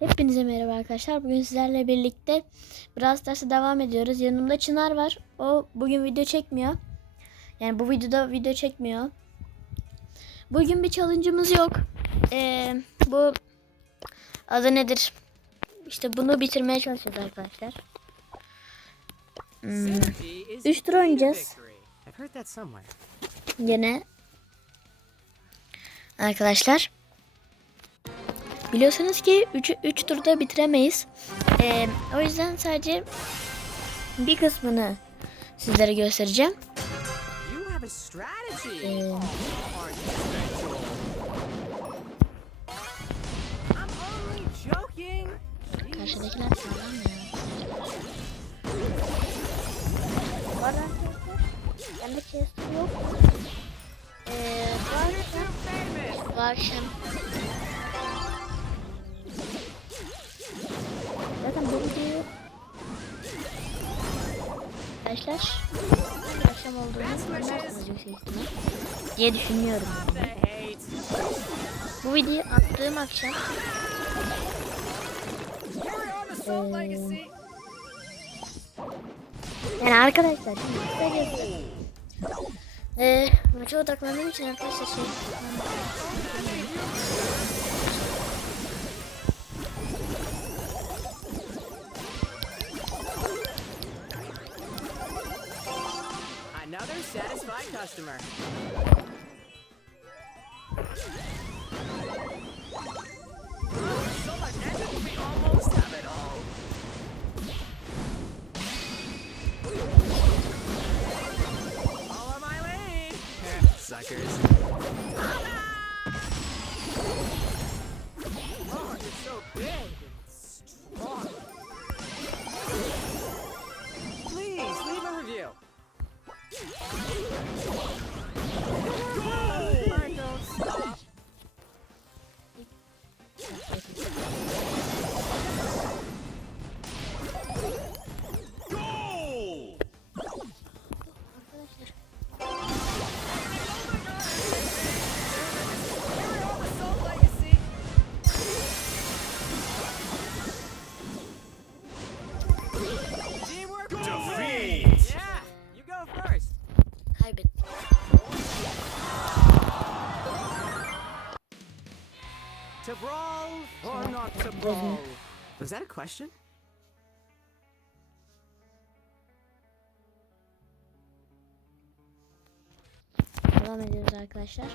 Hepinize merhaba arkadaşlar. Bugün sizlerle birlikte Brawl Stars'a devam ediyoruz. Yanımda Çınar var. O bugün video çekmiyor. Yani bu videoda video çekmiyor. Bugün bir challenge'ımız yok. Ee, bu adı nedir? İşte bunu bitirmeye çalışacağız arkadaşlar. Hmm, Üç tur oynayacağız. Yine arkadaşlar. Biliyorsunuz ki 3 3 turda bitiremeyiz. Ee, o yüzden sadece bir kısmını sizlere göstereceğim. Ee, karşıdakiler sağlam ya. Arkadaşlar bende chest yok. Ee, bu akşam, bu Arkadaşlar akşam olduğunu diye düşünüyorum. Bu videoyu attığım akşam Legacy. yani arkadaşlar ee, maça odaklandığım için arkadaşlar şey Another satisfied customer. So much energy, almost brawl? Was that a question? Devam ediyoruz arkadaşlar.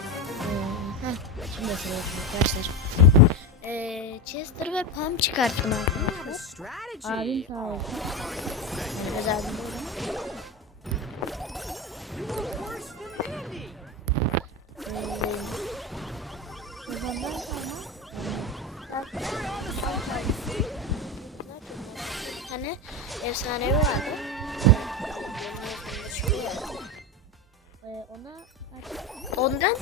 Ee, heh, Şimdi hatırladım arkadaşlar. Ee, Chester ve Pam çıkarttım arkadaşlar. Abim sağ olsun. Yani biraz efsanevi vardı. Ee, ona ondan?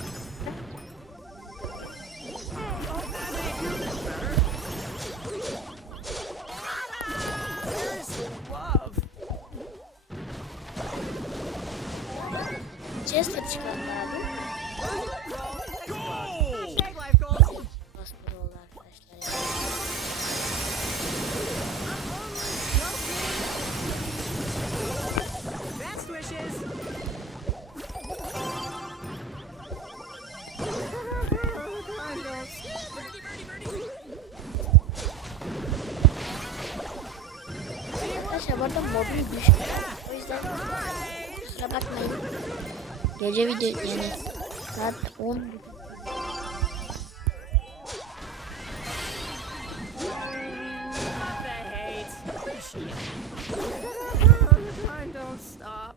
Chester çıkarttı arada modum düştü. O yüzden kusura bakmayın. Gece video yani saat 10 Not the hate. Time don't stop.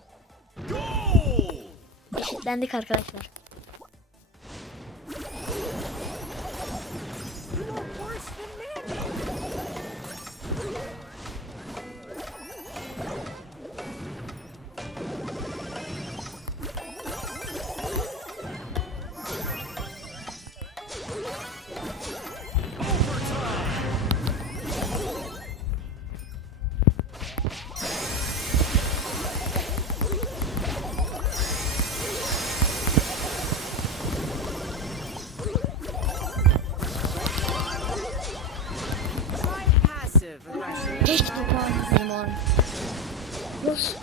Eşitlendik arkadaşlar.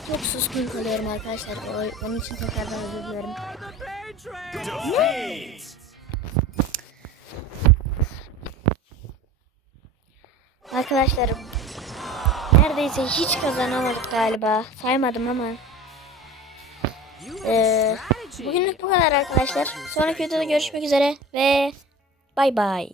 Çok, suskun kalıyorum arkadaşlar. O- Onun için tekrardan özür dilerim. Arkadaşlar neredeyse hiç kazanamadık galiba. Saymadım ama. Ee, bugünlük bu kadar arkadaşlar. Sonraki videoda görüşmek üzere ve bay bay.